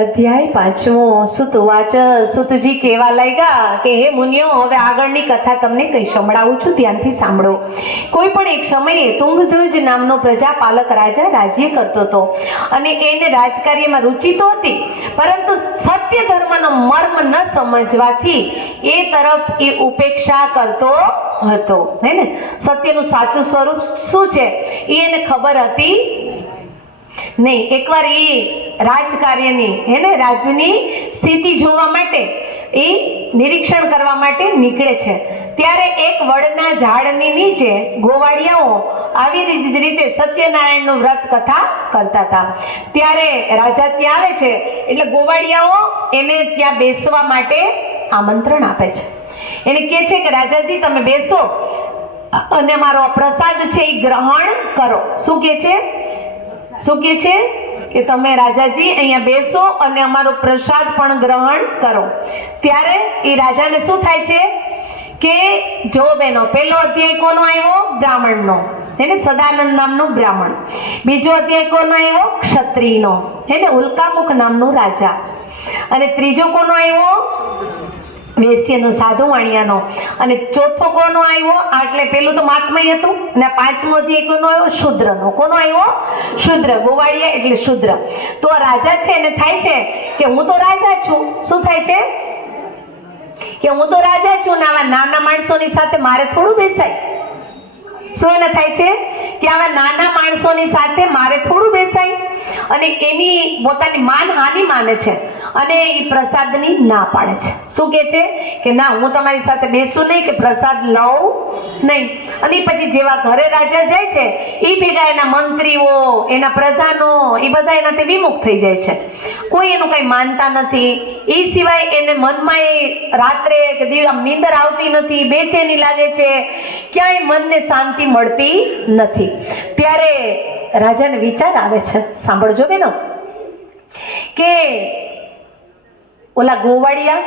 અધ્યાય 5મો સુતવાચ સુતજી કહેવા લાગ્યા કે હે મુનિયો, હવે આગળની કથા તમને કઈ સંભળાવું છું, ધ્યાનથી સાંભળો. કોઈ પણ એક સમયે તુંગધ્વજ નામનો પ્રજાપાલક રાજા રાજ્ય કરતો હતો અને એને રાજકાર્યમાં રુચિ તો હતી, પરંતુ સત્ય ધર્મનો મર્મ ન સમજવાથી એ તરફ એ ઉપેક્ષા કરતો હતો. હે ને, સત્યનું સાચું સ્વરૂપ શું છે એ એને ખબર હતી નહીં. એકવાર એ રાજકાર્યની રાજ્યની સ્થિતિ જોવા માટે એ નિરીક્ષણ કરવા માટે નીકળે છે. ત્યારે એક વડના ઝાડની નીચે ગોવાળિયાઓ આવી જ રીતે સત્યનારાયણનું વ્રત કથા કરતા હતા. ત્યારે રાજા ત્યાં આવે છે એટલે ગોવાળિયાઓ એને ત્યાં બેસવા માટે આમંત્રણ આપે છે. એને કહે છે કે રાજાજી તમે બેસો અને મારો પ્રસાદ છે એ ગ્રહણ કરો. શું કહે છે? શું કહે છે કે તમે રાજાજી અહીંયા બેસો અને અમારો પ્રસાદ પણ ગ્રહણ કરો. ત્યારે એ રાજાને શું થાય છે કે જો બેનો, પહેલો અધ્યાય કોનો આવ્યો? બ્રાહ્મણનો, એને સદાનંદ નામનો બ્રાહ્મણ. બીજો અધ્યાય કોનો આવ્યો? ક્ષત્રિયનો, એને ઉલ્કામુખ નામનો રાજા. અને ત્રીજો કોનો આવ્યો? વેશ્યનો, સાધુ વાણિયાનો. અને ચોથો કોનો આવ્યો? એટલે પેલું તો મહાત્મય હતું. અને પાંચમો અધ્યાય કોનો આવ્યો? શૂદ્રનો. કોનો આવ્યો? શૂદ્ર. ગોવાળિયા એટલે શૂદ્ર. તો રાજા છે એને થાય છે કે હું તો રાજા છું. શું થાય છે કે હું તો રાજા છું ને આવા નાના માણસોની સાથે મારે થોડું બેસાય. શું એને થાય છે કે આવા નાના માણસોની સાથે મારે થોડું બેસાય. અને એની પોતાની માનહાનિ માને છે અને એ પ્રસાદની ના પાડે છે. શું કહે છે કે ના, હું તમારી સાથે બેસું નહીં, કે પ્રસાદ લઉં નહીં. અને પછી જેવા ઘરે રાજા જાય છે એ ભેગા એના મંત્રીઓ, એના પ્રધાનો, એ બધા એનાથી વિમુખ થઈ જાય છે. કોઈ એનું કંઈ માનતા નથી. એ સિવાય એને મનમાં એ રાત્રે કે નીંદર આવતી નથી, બેચેની લાગે છે, ક્યાંય મનને શાંતિ મળતી નથી. ત્યારે રાજાને વિચાર આવે છે, સાંભળજો બેનો, કે ઓલા ગોવાળિયા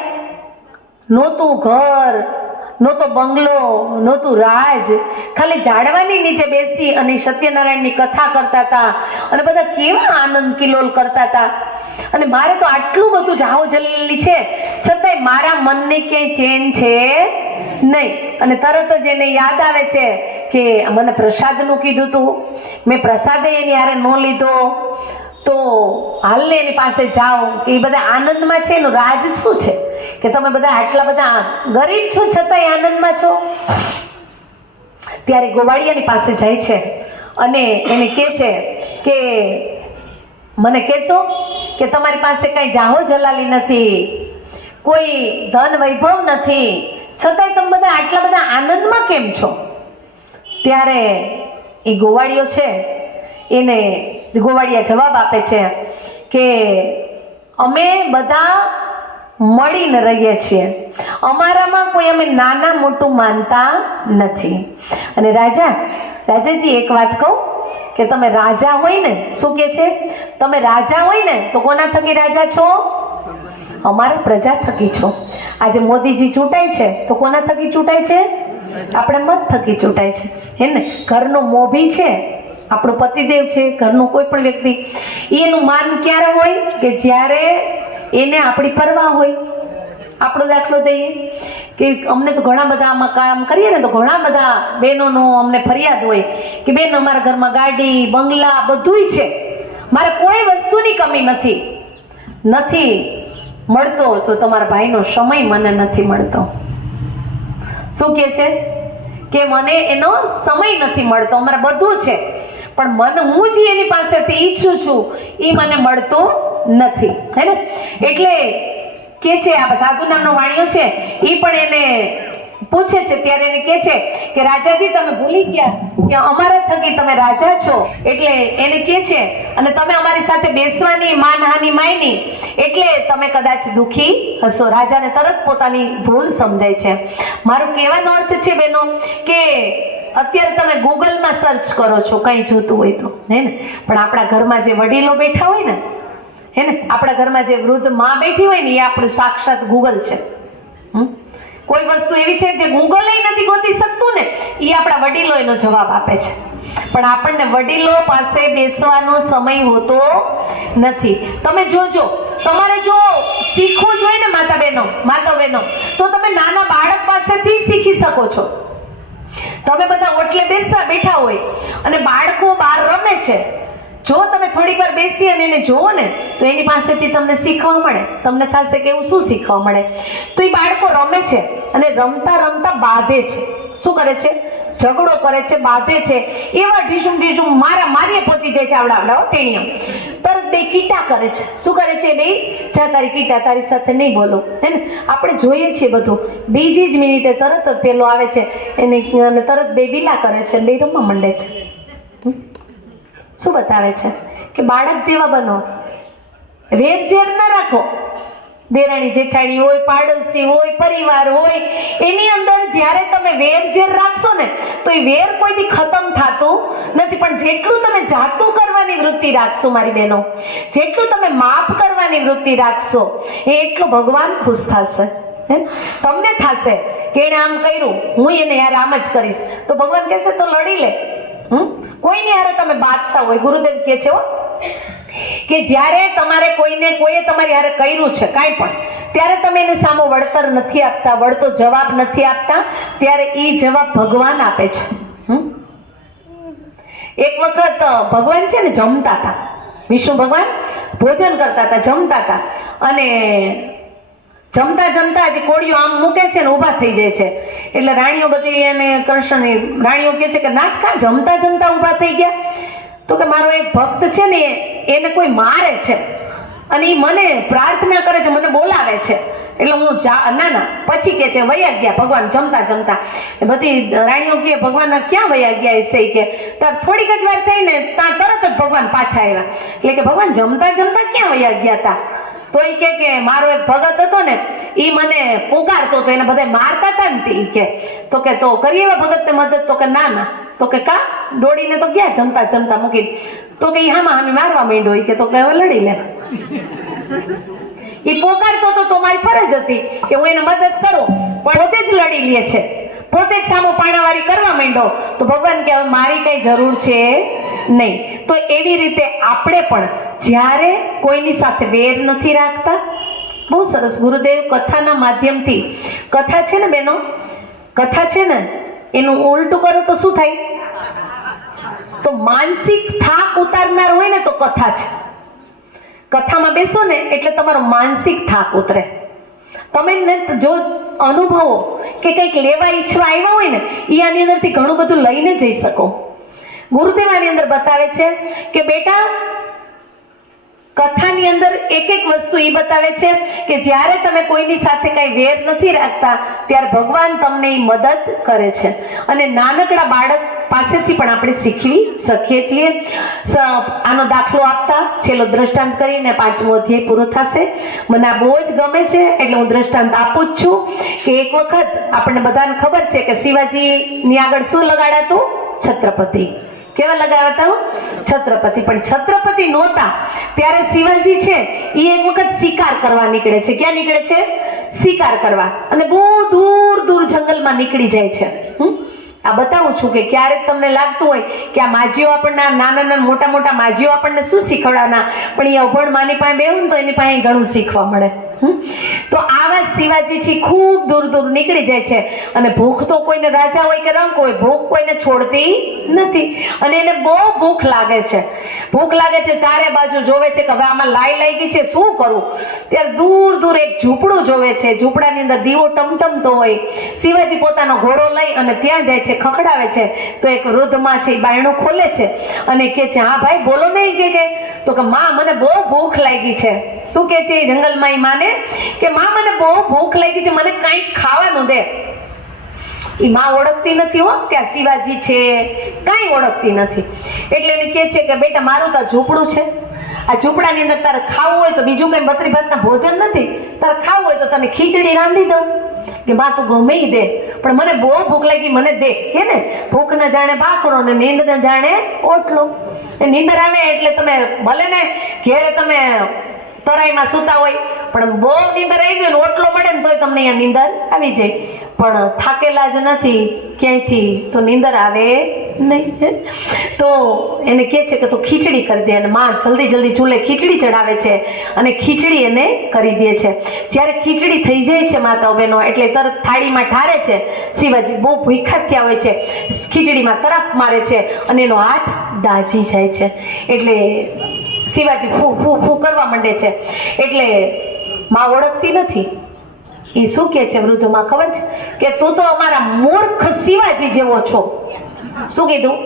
નહોતું ઘર, નહોતો બંગલો, નહોતું રાજ, ખાલી ઝાડવાની નીચે બેસી અને સત્યનારાયણની કથા કરતા હતા અને બધા કેવા આનંદ કિલોલ કરતા હતા. અને મારે તો આટલું બધું જાહો જલેલી છે, છતાંય મારા મનને ક્યાંય ચેન છે નહીં. અને તરત જ એને યાદ આવે છે કે મને પ્રસાદનું કીધું હતું, મેં પ્રસાદે એની હારે ન લીધો, તો હાલને એની પાસે જાઓ. એ બધા આનંદમાં છે. એનું રાજ શું છે કે તમે બધા આટલા બધા ગરીબ છો છતાંય આનંદમાં છો? ત્યારે ગોવાળિયાની પાસે જાય છે અને એને કહે છે કે મને કહેશો કે તમારી પાસે કઈ જાહો જલાલી નથી, કોઈ ધન વૈભવ નથી, છતાંય તમે બધા આટલા બધા આનંદમાં કેમ છો? ત્યારે એ ગોવાળિયો છે એને ગોવાળિયા જવાબ આપે છે કે અમે બધા મળીને રહીએ છીએ, અમારામાં કોઈ અમે નાના મોટું માનતા નથી. અને રાજાજી એક વાત કહું કે તમે રાજા હોય ને, શું કે છે, તમે રાજા હોય ને તો કોના થકી રાજા છો? અમારા પ્રજા થકી છો. આજે મોદીજી ચૂંટાય છે તો કોના થકી ચૂંટાય છે? આપણે મત થકી ચૂંટાય છે. હે ને, ઘરનો મોભી છે, આપણો પતિદેવ છે, ઘરનું કોઈ પણ વ્યક્તિ, એનું માન ક્યારે હોય કે જ્યારે એને આપણી પરવા હોય. આપણો દાખલો દઈએ કે અમને તો ઘણા બધા આમાં કામ કરીએ ને તો ઘણા બધા બહેનોનો અમને ફરિયાદ હોય કે બેન અમારા ઘરમાં ગાડી, બંગલા બધુંય છે, મારે કોઈ વસ્તુની કમી નથી મળતો, તો તમારા ભાઈનો સમય મને નથી મળતો. શું કહે છે કે મને એનો સમય નથી મળતો, અમારે બધું છે, પણ હું જે એની પાસેથી ઈચ્છું છું એ મને મળતું નથી. હે ને, એટલે કે છે આ સાધુ નામનો વાણિયો છે એ પણ એને પૂછે છે. ત્યારે એને કહે છે કે રાજાજી તમે ભૂલી ગયા કે અમારા થકી તમે રાજા છો, એટલે એને કહે છે અને તમે અમારી સાથે બેસવાની માનહાનિ માયની એટલે તમે કદાચ દુઃખી હશો. રાજાને તરત પોતાની ભૂલ સમજાય છે. મારું કહેવાનો અર્થ છે બેનો કે અત્યારે તમે ગૂગલમાં સર્ચ કરો છો કંઈ જોતું હોય તો, હે ને, પણ આપણા ઘરમાં જે વડીલો બેઠા હોય ને, હે ને, આપણા ઘરમાં જે વૃદ્ધ માં બેઠી હોય ને, એ આપણું સાક્ષાત ગૂગલ છે. કોઈ વસ્તુ એવી છે જે ગૂગલ નથી ગોતી શકતું ને, એ આપણા વડીલો એનો જવાબ આપે છે. પણ આપણને વડીલો પાસે બેસવાનો સમય હોતો નથી. તમે જોજો તમારે જો શીખવું જોઈએ ને માતા બહેનો, તો તમે નાના બાળક પાસેથી શીખી શકો છો. તમે બધા ઓટલે બેઠા હોય અને બાળકો બહાર રમે છે, જો તમે થોડીક વાર બેસી અને એને જોવો ને તો એની પાસેથી તમને શીખવા મળે. તમને થશે કે એવું શું શીખવા મળે? તો એ બાળકો રમે છે અને રમતા રમતા બાંધે છે. શું કરે છે? ઝઘડો કરે છે, બાંધે છે. એવા ઢીસુમ મારીએ પહોંચી જાય છે આવડા ટેણીઓ. તરત બે કીટા કરે છે. શું કરે છે? બે જા તારી કીટા, તારી સાથે નહીં બોલો, હે ને? આપણે જોઈએ છીએ બધું. બીજી જ મિનિટે તરત જ પેલો આવે છે અને તરત બે બિલા કરે છે, બે રમવા માંડે છે. શું બતાવે છે? કે બાળક જેવા બનો, વેરઝેર ન રાખો. દેરાણી જેઠાણી હોય, પાડોશી હોય, પરિવાર હોય, એની અંદર જ્યારે તમે વેરઝેર રાખશો ને તો એ વેર કોઈથી ખતમ થતું નથી. પણ જેટલું તમે જાતું કરવાની વૃત્તિ રાખશો મારી બહેનો, જેટલું તમે માફ કરવાની વૃત્તિ રાખશો, એટલું ભગવાન ખુશ થશે. તમને થશે કે એને આમ કર્યું, હું એને યાર આમ જ કરીશ, તો ભગવાન કહેશે તો લડી લે. કોઈની હારે તમે બાંધતા હોય, ગુરુદેવ કહે છે કે જ્યારે કોઈએ તમારી હારે કર્યું છે કાંઈ પણ, ત્યારે તમે એને સામો વળતર નથી આપતા, વળતો જવાબ નથી આપતા, ત્યારે એ જવાબ ભગવાન આપે છે. એક વખત ભગવાન છે ને જમતા હતા, વિષ્ણુ ભગવાન ભોજન કરતા હતા, જમતા હતા, અને જમતા જે કોળીઓ આમ મૂકે છે ને ઊભા થઈ જાય છે. એટલે રાણીઓ બધી એને કૃષ્ણ રાણીઓ કહે છે કે નાથ કા જમતા ઊભા થઈ ગયા? તો કે મારો એક ભક્ત છે ને એને કોઈ મારે છે અને એ મને પ્રાર્થના કરે છે, મને બોલાવે છે, એટલે હું ના પછી કે છે વયા ગયા ભગવાન જમતા. બધી રાણીઓ કે ભગવાન ક્યાં વયા ગયા હશે? કે થોડીક જ વાર થઈ ને ત્યાં તરત જ ભગવાન પાછા આવ્યા. એટલે કે ભગવાન જમતા ક્યાં વયા ગયા હતા? તો એ કે મારો એક ભગત હતો ને, એ મને પુકારતો હતો, એને બધા મારતા હતા ને, કે તો કરીએ એવા ભગતને મદદ? તો કે ના. તો કે કા દોડીને તો ગયા જમતા મૂકી. તો કે હામી મારવા માંડ્યો. કે તો કે હવે લડી લે. એ પોકારતો તો મારી ફરજ હતી કે હું એને મદદ કરું, પણ પોતે જ લડી લે છે, પોતે જ સામો પાણાવારી કરવા માંડ્યો. તો ભગવાન કે હવે મારી કઈ જરૂર છે નહીં. તો એવી રીતે આપણે પણ જ્યારે કોઈની સાથે વેર નથી રાખતા, બહુ સરસ ગુરુદેવ કથાના માધ્યમથી, કથા છે ને બહેનો, કથા છે ને એનું ઉલટું કરો તો શું થાય? તો માનસિક થાક ઉતારનાર હોય ને તો કથા છે. કથામાં બેસો ને એટલે તમારો માનસિક થાક ઉતરે. તમે જો અનુભવો કે કંઈક લેવા ઈચ્છવા આવ્યા હોય ને, એ આની અંદરથી ઘણું બધું લઈને જઈ શકો. ગુરુદેવ આની અંદર બતાવે છે કે બેટા, કથાની અંદર એક વસ્તુ એ બતાવે છે કે જ્યારે તમે કોઈની સાથે કઈ વેર નથી રાખતા, ત્યારે ભગવાન તમને એ મદદ કરે છે. અને નાનકડા બાળક પાસેથી પણ આપણે શીખવી શકીએ છીએ. આનો દાખલો આપતા છેલ્લો દ્રષ્ટાંત કરીને 5મો અધ્યાય પૂરો થશે. મને આ બહુ જ ગમે છે એટલે હું દ્રષ્ટાંત આપું જ છું કે એક વખત આપણને બધાને ખબર છે કે શિવાજીની આગળ શું લગાડાતું? છત્રપતિ. કેવા લગાવતા? છત્રપતિ. પણ છત્રપતિ નહોતા ત્યારે શિવાજી છે એ એક વખત શિકાર કરવા નીકળે છે. ક્યાં નીકળે છે? શિકાર કરવા. અને બહુ દૂર જંગલમાં નીકળી જાય છે. આ બતાવું છું કે ક્યારેક તમને લાગતું હોય કે આ માજીઓ આપણને, નાના મોટા માજીઓ આપણને શું શીખવાડવાના, પણ એ અભણ માની પાસે બેહું તો એની પાસે ઘણું શીખવા મળે. તો આવા શિવાજી ખૂબ દૂર નીકળી જાય છે. અને ભૂખ તો કોઈને, રાજા હોય કે રંક હોય, ભૂખ કોઈને છોડતી નથી. અને એને બહુ ભૂખ લાગે છે. ચારે બાજુ જોવે છે કે હવે આમાં લાગી છે, શું કરું? ત્યારે દૂર એક ઝૂંપડું જોવે છે. ઝૂંપડાની અંદર દીવો ટમટમતો હોય. શિવાજી પોતાનો ઘોડો લઈ અને ત્યાં જાય છે, ખખડાવે છે. તો એક વૃદ્ધમાં છે એ બાયણું ખોલે છે અને કે છે હા ભાઈ બોલો નહીં. કે તો કે માં મને બહુ ભૂખ લાગી છે. શું કે છે જંગલમાં એ માને કે માં મને બહુ ભૂખ લાગી છે, મને કંઈક ખાવાનું દે. એ માં ઓળખતી નથી હો કે આ શિવાજી છે, કાંઈ ઓળખતી નથી. એટલે એને કહે છે કે બેટા મારું તો ઝૂંપડું છે, આ ઝૂંપડાની અંદર તારે ખાવું હોય તો બીજું કઈ બત્રી ભાતના ભોજન નથી, તારે ખાવું હોય તો તને ખીચડી રાંધી દઉં. કે માં તું ગમે દે, પણ મને બહુ ભૂખ લાગી, મને દે. કે ને ભૂખ ન જાણે ભાખરો ને નીંદ ન જાણે ઓટલો. નીંદર આવે એટલે તમે ભલે ને ઘેરે તમે તરાઈમાં સૂતા હોય, પણ બહુ નીંદર આવી ગઈ ને ઓટલો પડે ને તોય તમને અહીંયા નીંદર આવી જાય. પણ થાકેલા જ નથી ક્યાંયથી તો નીંદર આવે નહીં. તો એને કહે છે કે તું ખીચડી કરી દે, અને માં જલ્દી જલ્દી ચૂલે ખીચડી ચડાવે છે અને ખીચડી એને કરી દે છે. જ્યારે ખીચડી થઈ જાય છે માતાઓ બહેનો એટલે તરત થાળીમાં ઠારે છે. શિવાજી બહુ ભૂખ્યા થયા હોય છે, ખીચડીમાં તરફ મારે છે અને એનો હાથ દાઝી જાય છે. એટલે શિવાજી ફૂ ફૂ ફૂ કરવા માંડે છે. એટલે માં ઓળખતી નથી. એ શું કહે છે વૃદ્ધમાં ખબર છે કે તું તો અમારા મૂર્ખ શિવાજી જેવો છો. શું કીધું?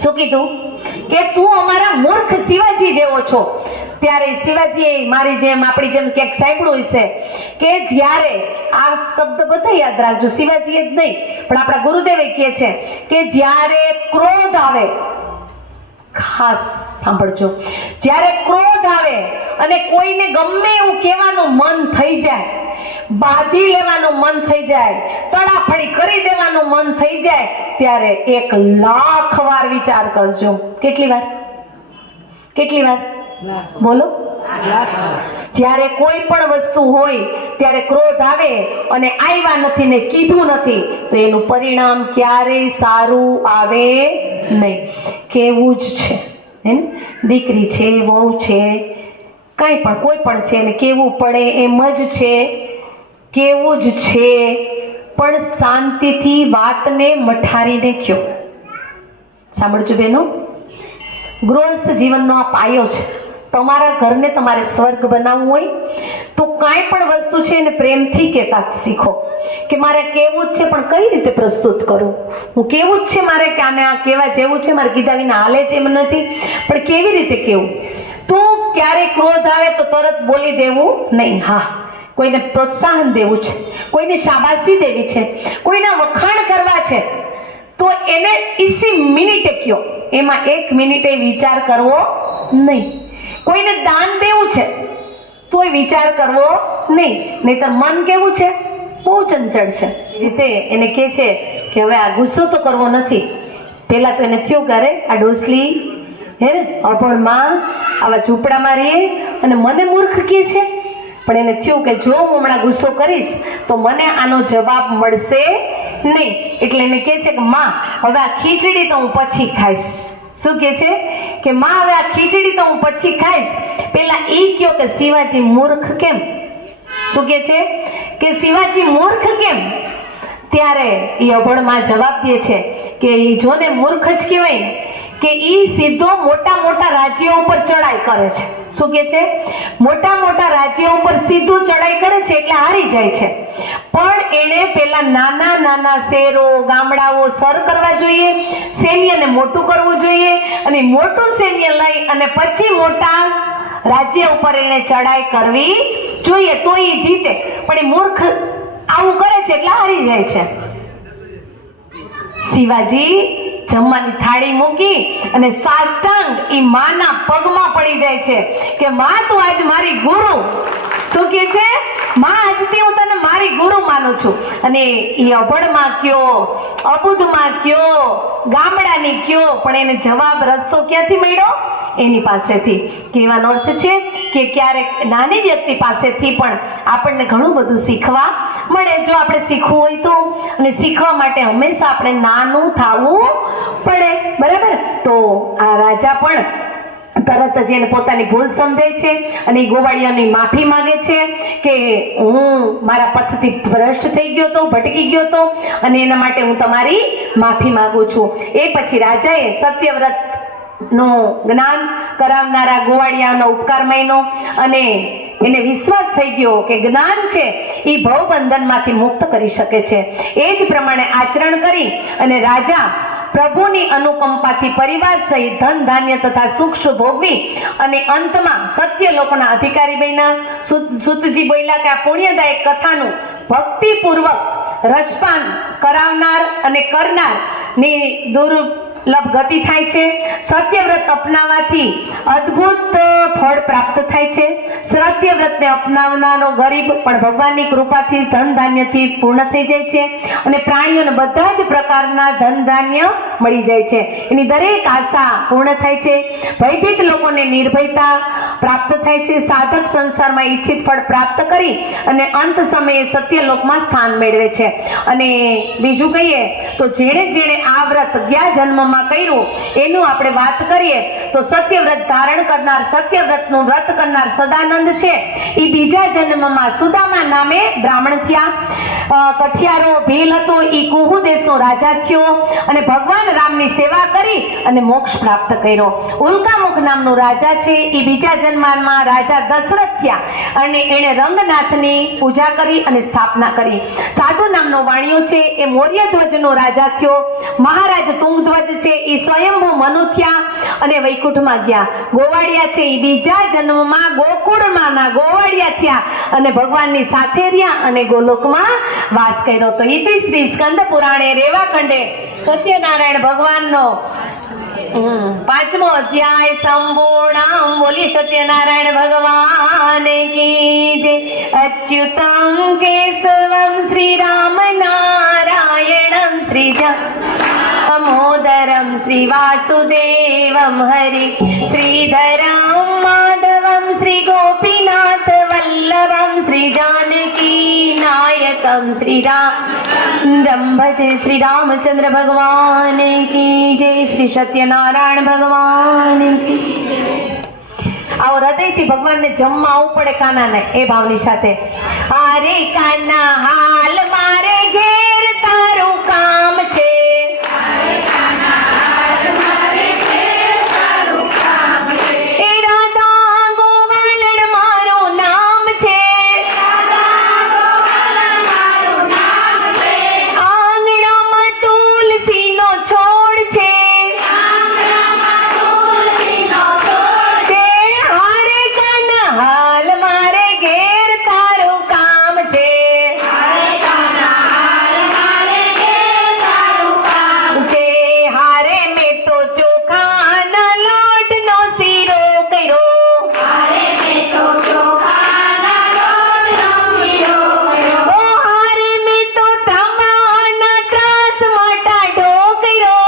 શું કીધું? કે તું અમારા મૂર્ખ શિવાજી જેવો છો. ત્યારે શિવાજીએ મારી જેમ આપણી જેમ ક્યાંક સાંભળ્યું હશે કે જ્યારે આ શબ્દ બધા યાદ રાખજો, શિવાજીએ જ નહીં પણ આપણા ગુરુદેવે કહે છે કે જ્યારે ક્રોધ આવે, ખાસ સાંભળજો, જ્યારે ક્રોધ આવે અને કોઈને ગમે એવું કહેવાનું મન થઈ જાય, બાંધી લેવાનું મન થઈ જાય, તડાફડી કરી દેવાનું મન થઈ જાય, ત્યારે 1,00,000 વાર વિચાર કરજો. કેટલી વાર? કેટલી વાર? બોલો. જ્યારે કોઈ પણ વસ્તુ હોય ત્યારે ક્રોધ આવે અને આવ્યા નથી ને કીધું નથી તો એનું પરિણામ ક્યારેય સારું આવે નહીં. કેવું જ છે હે ને? દીકરી છે, વહુ છે, કાંઈ પણ કોઈ પણ છે ને કેવું પડે એમ જ છે. કેવું જ છે પણ શાંતિથી વાતને મઠારીને કયો. સાંભળજો બહેનો, ગૃહસ્થ જીવનનો આ પાયો છે. તમારા ઘરને તમારે સ્વર્ગ બનાવવું હોય તો કાંઈ પણ વસ્તુ છે એને પ્રેમથી કહેતા શીખો કે મારે કેવું જ છે પણ કઈ રીતે પ્રસ્તુત કરું. હું કેવું જ છે મારે કે આને આ કહેવા જેવું છે, મારે કીધા વિના હાલે છે એમ નથી, પણ કેવી રીતે કેવું. તો ક્યારેય ક્રોધ આવે તો તરત બોલી દેવું નહીં. હા, કોઈને પ્રોત્સાહન દેવું છે, કોઈને શાબાશી દેવી છે, કોઈના વખાણ કરવા છે તો એને ઇસી મિનિટે કયો. એમાં 1 મિનિટે વિચાર કરવો નહીં. કોઈને દાન દેવું છે તોય વિચાર કરવો નહીં, નહીતર મન કેવું છે? બહુ ચંચળ છે. રીતે એને કહે છે કે હવે આ ગુસ્સો તો કરવો નથી. પહેલા તો એને થયું કરે આ ડોસલી હે ને અભણમાં આવા ઝૂંપડામાં રહીએ અને મને મૂર્ખ કહે છે. પણ એને થયું કે જો હું હમણાં ગુસ્સો કરીશ તો મને આનો જવાબ મળશે નહીં. એટલે એને કહે છે કે માં હવે આ ખીચડી તો હું પછી ખાઈશ. શું કહે છે કે માં હવે આ ખીચડી તો હું પછી ખાઈશ. પેલા એ કયો કે શિવાજી મૂર્ખ કેમ? શું કહે છે કે શિવાજી મૂર્ખ કેમ? ત્યારે એ અભણમાં જવાબ દે છે કે એ જોને મૂર્ખ જ કહેવાય કે એ સીધો મોટા મોટા રાજ્યો ઉપર ચડાઈ કરે છે. શું કહે છે? મોટા મોટા રાજ્યો ઉપર સીધું ચડાઈ કરે છે એટલે હારી જાય છે. પણ એને પેલા નાના નાના શહેરો ગામડાઓ સર કરવા જોઈએ, સૈન્યને મોટું કરવું જોઈએ અને મોટું સૈન્ય લઈ અને પછી મોટા રાજ્ય ઉપર એને ચડાઈ કરવી જોઈએ તો એ જીતે. પણ એ મૂર્ખ આવું કરે છે એટલે હારી જાય છે. શિવાજી જમવાની થાળી મૂકી અને સાષ્ટાંગ ઈ માના પગમાં પડી જાય છે કે માં તું આજ મારી ગુરુ. શું કહે છે? માં આજથી હું તને મારી ગુરુ માનું છું. અને ઈ અભણમાં કયો, અબુધમાં કયો, ગામડાની કયો, પણ એને જવાબ રસ્તો ક્યાંથી મળ્યો? એની પાસેથી. કહેવાનો અર્થ છે કે ક્યારેક નાની વ્યક્તિ પાસેથી પણ આપણને ઘણું બધું શીખવા મળે જો આપણે શીખવું હોય તો. અને શીખવા માટે હંમેશા આપણે નાનું થવું પડે. બરાબર? તો આ રાજા પણ તરત જ એને પોતાની ભૂલ સમજાય છે અને એ ગોવાળિયાની માફી માંગે છે કે હું મારા પથથી ભ્રષ્ટ થઈ ગયો તો, ભટકી ગયો તો અને એના માટે હું તમારી માફી માંગુ છું. એ પછી રાજાએ સત્યવ્રત નું જ્ઞાન કરાવનારા ગોવાળિયાનો ઉપકાર માન્યો અને એને વિશ્વાસ થઈ ગયો કે જ્ઞાન છે એ ભવબંધનમાંથી મુક્ત કરી શકે છે. એ જ પ્રમાણે આચરણ કરી અને રાજા પ્રભુની અનુકંપાથી પરિવાર સહિત ધન ધાન્ય તથા સુખ ભોગવી અને અંતમાં સત્યલોકના અધિકારી બન્યા. સુતજી બોલ્યા કે આ પુણ્યદાયક કથાનું ભક્તિપૂર્વક રસપાન કરાવનાર અને કરનાર ની દુર્લભ ગતિ થાય છે. સત્યવ્રત અપનાવવાથી અદ્ભુત ફળ પ્રાપ્ત થાય છે. સત્યવ્રતને અપનાવનારો ગરીબ પણ ભગવાનની કૃપાથી ધન ધાન્યથી પૂર્ણ થઈ જાય છે અને પ્રાણીઓને બધા જ પ્રકારના ધન ધાન્ય મળી જાય છે. એની દરેક આશા પૂર્ણ થાય છે. ભયભીત લોકોને નિર્ભયતા, પ્રાપ્ત થાય છે. સાધક સંસારમાં ઈચ્છિત ફળ પ્રાપ્ત કરી અને અંત સમયે સત્યલોકમાં સ્થાન મેળવે છે. અને બીજું કહીએ તો જેણે જેણે આ વ્રત ગયા જન્મમાં કર્યું એનું આપણે વાત કરીએ તો સત્યવ્રત ધારણ કરનાર, સત્યવ્રતનું વ્રત કરનાર સદાનંદ છે એ બીજા જન્મમાં સુદામા નામે બ્રાહ્મણ થયા. કઠિયારો ભીલ હતો એ કુહુ દેશનો રાજા થયો અને ભગવાન રામની સેવા કરી અને મોક્ષ પ્રાપ્ત કર્યો. ઉલ્કામુખ નામનો રાજા છે એ બીજા જન્મમાં રાજા દશરથ થયા અને એણે રંગનાથની પૂજા કરી અને સ્થાપના કરી. સાધુ નામનો વાણિયો છે એ મૌર્ય ધ્વજનો રાજા થયો. મહારાજ તુંગધ્વજ છે એ સ્વયંભૂ મનુ થયા અને વૈકુંઠમાં ગયા. ગોવાળિયા છે એ બીજા જન્મમાં ગોકુળમાંના ગોવાળિયા થયા અને ભગવાનની સાથે રહ્યા અને ગોલોકમાં વાસ કર્યો. તો ઇતિ શ્રી સ્કંદ પુરાણે રેવાખંડે સત્યનારાયણ ભગવાનનો 5મો અધ્યાય સંપૂર્ણ. બોલી સત્યનારાયણ ભગવાન કી જય. અચ્યુતમ કેશવમ શ્રી રામ નારાયણમ શ્રી દામોદરમ શ્રી વાસુદેવમ હરિ શ્રીધરમ માધવમ શ્રી ગોપીનાથ વલ્લભમ શ્રી જાનકી નાયકમ શ્રી રામ ભજે શ્રી રામચંદ્ર ભગવાન કી જય. શ્રી સત્યનારાયણ ભગવાન કી. આવો હૃદયથી ભગવાનને જમવા આવવું પડે કાનાને એ ભાવની સાથે. અરે કાના હાલ મારે ઘેર તારું કામ છે. એ રાધા ગોવાલણ મારું નામ છે. આંગણામાં તુલસીનો છોડ છે. હારે કાના હાલ મારે ઘેર તારું કામ છે. હારે મેં તો ચોખાના લોટનો શીરો કર્યો. ઓ હારે મેં તો તાંબાના ત્રાસમાં ટાઢો કર્યો.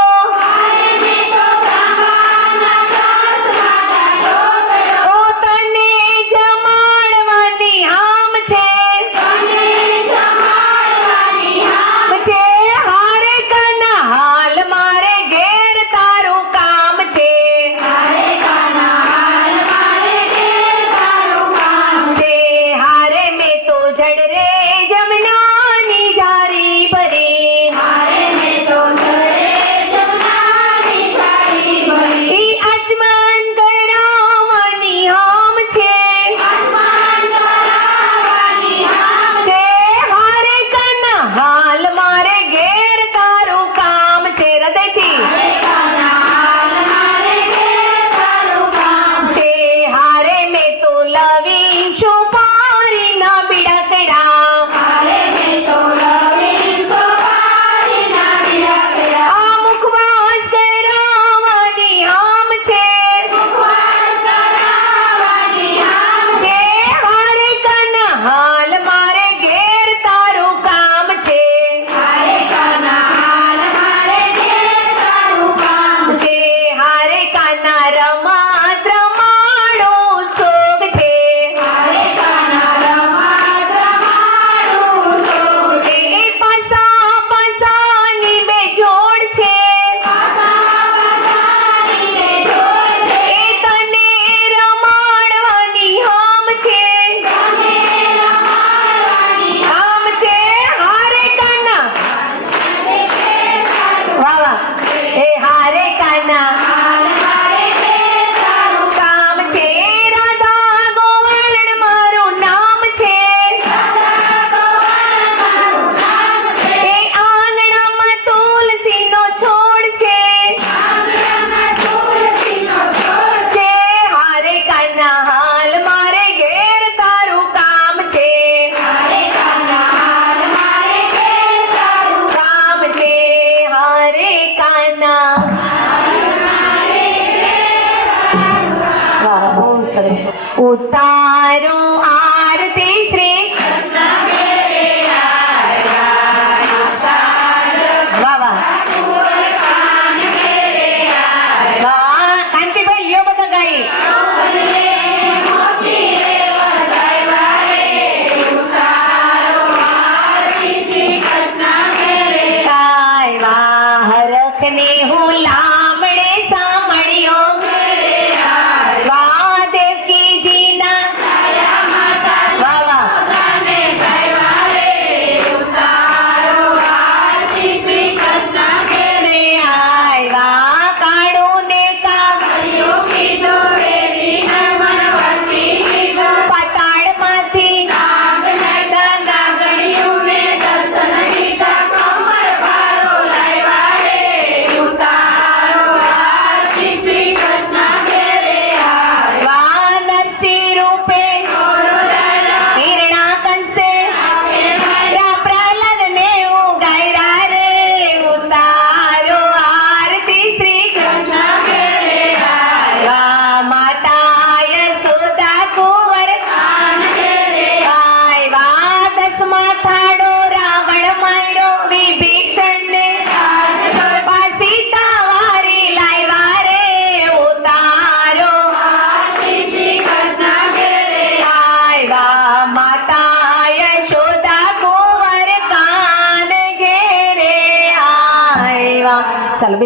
ઓ તને જમાડવાની હામ છે. હારે કાના હાલ મારે ઘેર તારું કામ છે. હારે મેં તો જડરે જમનાની જારી ભરી. ઈ આચમન કરાવવાની હામ છે. હારે કાના હાલ મારે ઘેર તારું કામ છે. હૃદયથી હારે મેં તો લવી સુપારીના બીડા કર્યા. આ મુખવાસ કરાવવાની હામ છે. હારે કાના હાલ મારે ઘેર તારું કામ છે. હારે કાના રમત રમાડો સોગ છે. એ પાસા પાસાની બે જોડ છે. એ તને રમાડવાની હામ છે. હારે કાના વાહ વાહ. એ હારે કાના કામ છે. રાધા ગોવાલણ મારું નામ છે. એ આંગણામાં તુલસીનો છોડ છે. હારે કાના હાલ મારે ઘેર તારું કામ છે. કામ છે. હારે કાના. વાહ, બહુ સરસ. ઉતારો આરતી શ્રી વાહ વાહ. વાહ કાંતિભાઈ લ્યો બધા ગાઈ.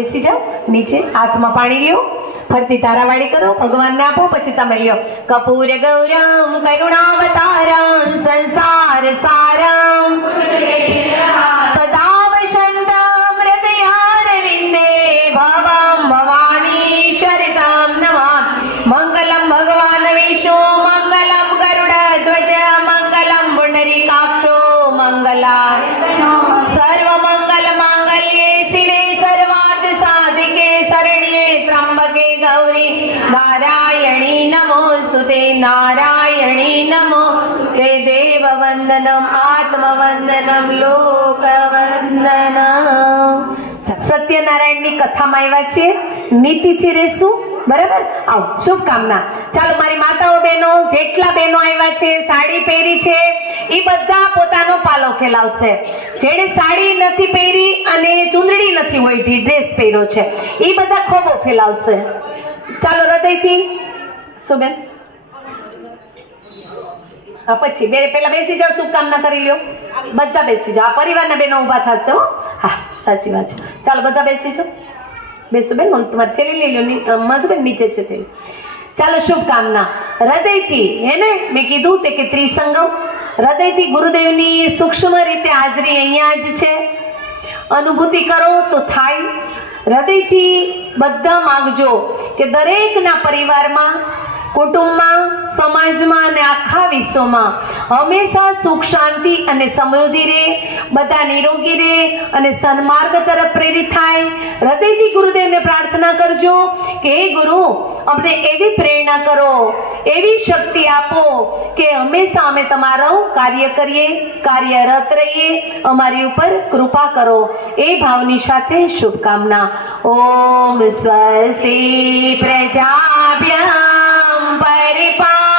બેસી જાઓ નીચે, હાથમાં પાણી લ્યો, ફરતી તારાવાળી કરો, ભગવાનને આપો, પછી તમે લ્યો. કપૂર ગૌરમ કરુણાવતારમ સંસાર સારમ સદા વસંતમ હૃદયારવિંદે ભવમ ભવાની શરિતમ નમામિ. મંગલમ ભગવાન વિષ્ણુ મંગલમ ગરુડધ્વજ મંગલમ પુંડરીકાક્ષો મંગલાય સર્વ મંગલ માંગલ્યે શિવે સર્વાર્થ સાધિકે શરણ્યે ત્રંબકે ગૌરી નારાયણી નમોસ્તુતે નારાયણી નમો તે દેવ વંદનમ આત્મ વંદનમ લોક વંદનમ. સત્યનારાયણની કથામાં આવ્યા છીએ, નીતિથી રહેશું. બરાબર, આવો શુભકામના. ચાલો મારી માતાઓ બહેનો, જેટલા બહેનો આવ્યા છે, સાડી પહેરી છે, એ બધા પોતાનો પાલો ફેલાવશે. જેણે સાડી નથી પહેરી અને ચૂંદડી નથી ઓઢી, ડ્રેસ પહેર્યો છે, એ બધા ખોબો ફેલાવશે. ચાલો હૃદયથી. શું બેન? હા, પછી પેલા બેસી જાઓ, શુભકામના કરી લ્યો. બધા બેસી જાઓ, આ પરિવારના બહેનો ઊભા થશે. હો, હા, સાચી વાત છે. ચાલો બધા બેસી જાઓ. બેસો બેન, તમારે થેલી લઈ લો, મધુબેન નીચે છે થેલી. ચાલો શુભકામના હૃદયથી. હે ને, મેં કીધું તે કે ત્રિસંગમ હૃદયથી ગુરુદેવની સૂક્ષ્મ રીતે હાજરી અહીંયા જ છે. અનુભૂતિ કરો તો થાય. હૃદયથી બધા માંગજો કે દરેકના પરિવારમાં, કુટુંબમાં, સમાજમાં અને આખા વિશ્વમાં હંમેશા સુખ શાંતિ અને સમૃદ્ધિ રહે, બધા નિરોગી રહે અને સન્માર્ગ તરફ પ્રેરિત થાય. હૃદયથી ગુરુદેવને પ્રાર્થના કરજો કે હે ગુરુ, અમને એવી પ્રેરણા કરો, એવી શક્તિ આપો કે હંમેશા અમે તમારું કાર્ય કરીએ, કાર્યરત રહીએ, અમારી ઉપર કૃપા કરો. એ ભાવની સાથે શુભકામના. ઓમ સ્વસ્તિ પ્રજાભ્યમ પરિપાલયન્તામ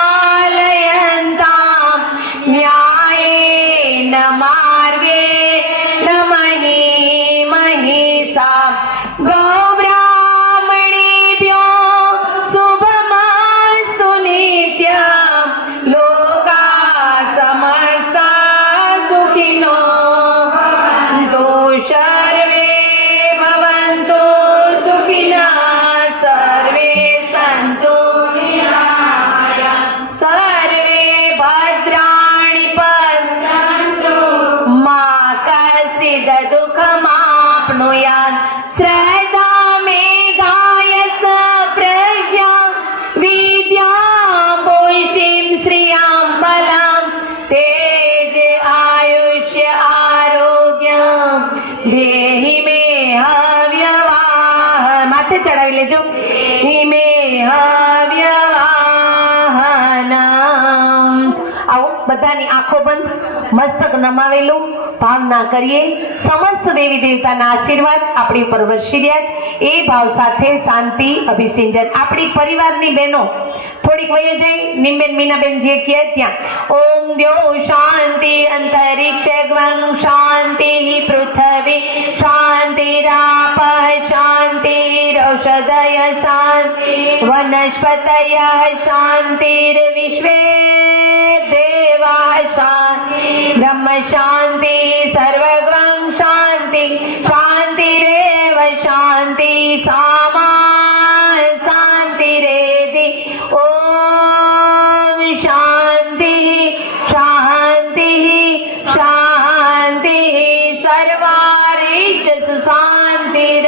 ન્યાયેન માર્ગેણ મહિષા ગોબ્રાહ્મણેભ્યો શુભમસ્તુ નિત્યમ લોકા સમસ્તા સુખિનો ભવન્તુ સર્વે ભવન્તુ સુખિનઃ સર્વે સન્તુ સર્વે ભદ્રાણિ પશ્યन्तુ મા કશ્ચિદ દુઃખમાપ્નુયાત. શ્રદ્ધા મેઘાય પ્રજ્ઞા વિદ્યા પુષ્ટિં શ્રિયાં બલં તેજ આયુષ્ય આરોગ્ય દેહિ મે હવ્યવાહ. માથે ચડાવી લેજો. હિમે હવ્યવાહનમ. આવો બધાની આંખો બંધ, મસ્તક નમાવેલું, ભાવના કરીએ. સમસ્ત દેવી દેવતાના આશીર્વાદ આપણી ઉપર વરસી રહ્યા છે. એ ભાવ સાથે શાંતિ અભિસિંચન. આપણી પરિવારની બહેનો થોડીક વયે જઈ, નિમબેન મીનાબેન જે કહે ત્યાં. ઓમ દ્યો શાંતિ અંતરિક્ષ ગ્વં શાંતિ પૃથ્વી શાંતિરાપ શાંતિરૌષધય શાંતિ વનસ્પતય શાંતિર્વિશ્વે દેવા શાંતિ બ્રહ્મ શાંતિ સર્વગ્રં શાંતિ શાંતિરેવ શાંતિ સામા શાંતિરેધિ. ઓમ શાંતિ શાંતિ શાંતિ સર્વારિષ્ટ સુશાંતિર